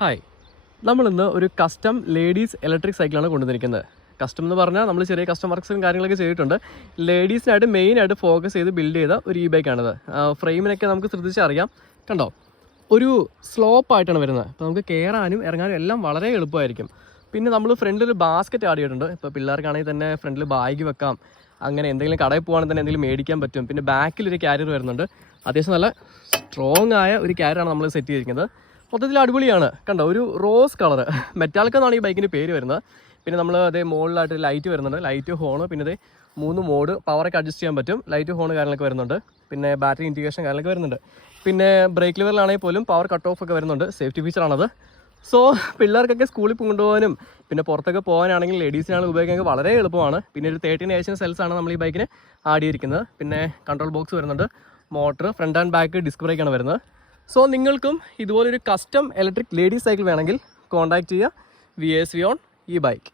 Hi, നമ്മളിന്ന് ഒരു custom ladies electric സൈക്കിളാണ് കൊണ്ടുവന്നിരിക്കുന്നത്. കസ്റ്റം എന്ന് പറഞ്ഞാൽ നമ്മൾ ചെറിയ കസ്റ്റം വർക്ക്സും കാര്യങ്ങളൊക്കെ ചെയ്തിട്ടുണ്ട്. ലേഡീസിനായിട്ട് മെയിനായിട്ട് ഫോക്കസ് ചെയ്ത് ബിൽഡ് ചെയ്ത ഒരു ബൈക്കാണിത്. ഫ്രെയിമിനൊക്കെ നമുക്ക് ശ്രദ്ധിച്ചറിയാം, കണ്ടോ, ഒരു സ്ലോപ്പായിട്ടാണ് വരുന്നത്. അപ്പോൾ നമുക്ക് കയറാനും ഇറങ്ങാനും എല്ലാം വളരെ എളുപ്പമായിരിക്കും. പിന്നെ നമ്മൾ ഫ്രണ്ടിൽ ബാസ്ക്കറ്റ് ആഡ് ചെയ്തിട്ടുണ്ട്. ഇപ്പോൾ പിള്ളേർക്കാണെങ്കിൽ തന്നെ ഫ്രണ്ടിൽ ബാഗ് വെക്കാം, അങ്ങനെ എന്തെങ്കിലും കടയിൽ പോകുകയാണെങ്കിൽ തന്നെ എന്തെങ്കിലും മേടിക്കാൻ പറ്റും. പിന്നെ ബാക്കിലൊരു ക്യാരിയർ വരുന്നുണ്ട്. അത്യാവശ്യം നല്ല സ്ട്രോങ് ആയ ഒരു ക്യാരിയറാണ് നമ്മൾ സെറ്റ് ചെയ്തിരിക്കുന്നത്. മൊത്തത്തിൽ അടിപൊളിയാണ്. കണ്ടോ, ഒരു റോസ് കളർ മെറ്റാലിക് എന്നാണ് ഈ ബൈക്കിൻ്റെ പേര് വരുന്നത്. പിന്നെ നമ്മൾ അതേ മുകളിലായിട്ട് ലൈറ്റ് വരുന്നുണ്ട്, ലൈറ്റ് ഹോണ്, പിന്നെ അതേ 3 മോഡ്, പവറൊക്കെ അഡ്ജസ്റ്റ് ചെയ്യാൻ പറ്റും. ലൈറ്റ് ഹോണ് കാര്യങ്ങളൊക്കെ വരുന്നുണ്ട്. പിന്നെ ബാറ്ററി ഇൻറ്റിഗ്രേഷൻ കാര്യങ്ങളൊക്കെ വരുന്നുണ്ട്. പിന്നെ ബ്രേക്ക് ലിവറിലാണെങ്കിൽ പോലും പവർ കട്ട് ഓഫ് ഒക്കെ വരുന്നുണ്ട്. സേഫ്റ്റി ഫീച്ചറാണത്. സോ പിള്ളേർക്കൊക്കെ സ്കൂളിൽ കൊണ്ടുപോകാനും പിന്നെ പുറത്തൊക്കെ പോകാനാണെങ്കിൽ ലേഡീസിനാണെങ്കിൽ ഉപയോഗിക്കാൻ വളരെ എളുപ്പമാണ്. പിന്നെ ഒരു 13 ഏഷ്യൻ സെൽസാണ് നമ്മൾ ഈ ബൈക്കിന് ആഡ് ചെയ്തിരിക്കുന്നത്. പിന്നെ കൺട്രോൾ ബോക്സ് വരുന്നുണ്ട്, motor, front and back disc ബ്രേക്കാണ് വരുന്നത്. സോ നിങ്ങൾക്കും ഇതുപോലൊരു കസ്റ്റം ഇലക്ട്രിക് ലേഡീസ് സൈക്കിൾ വേണമെങ്കിൽ കോൺടാക്ട് ചെയ്യുക VAS WION ഈ ബൈക്ക്.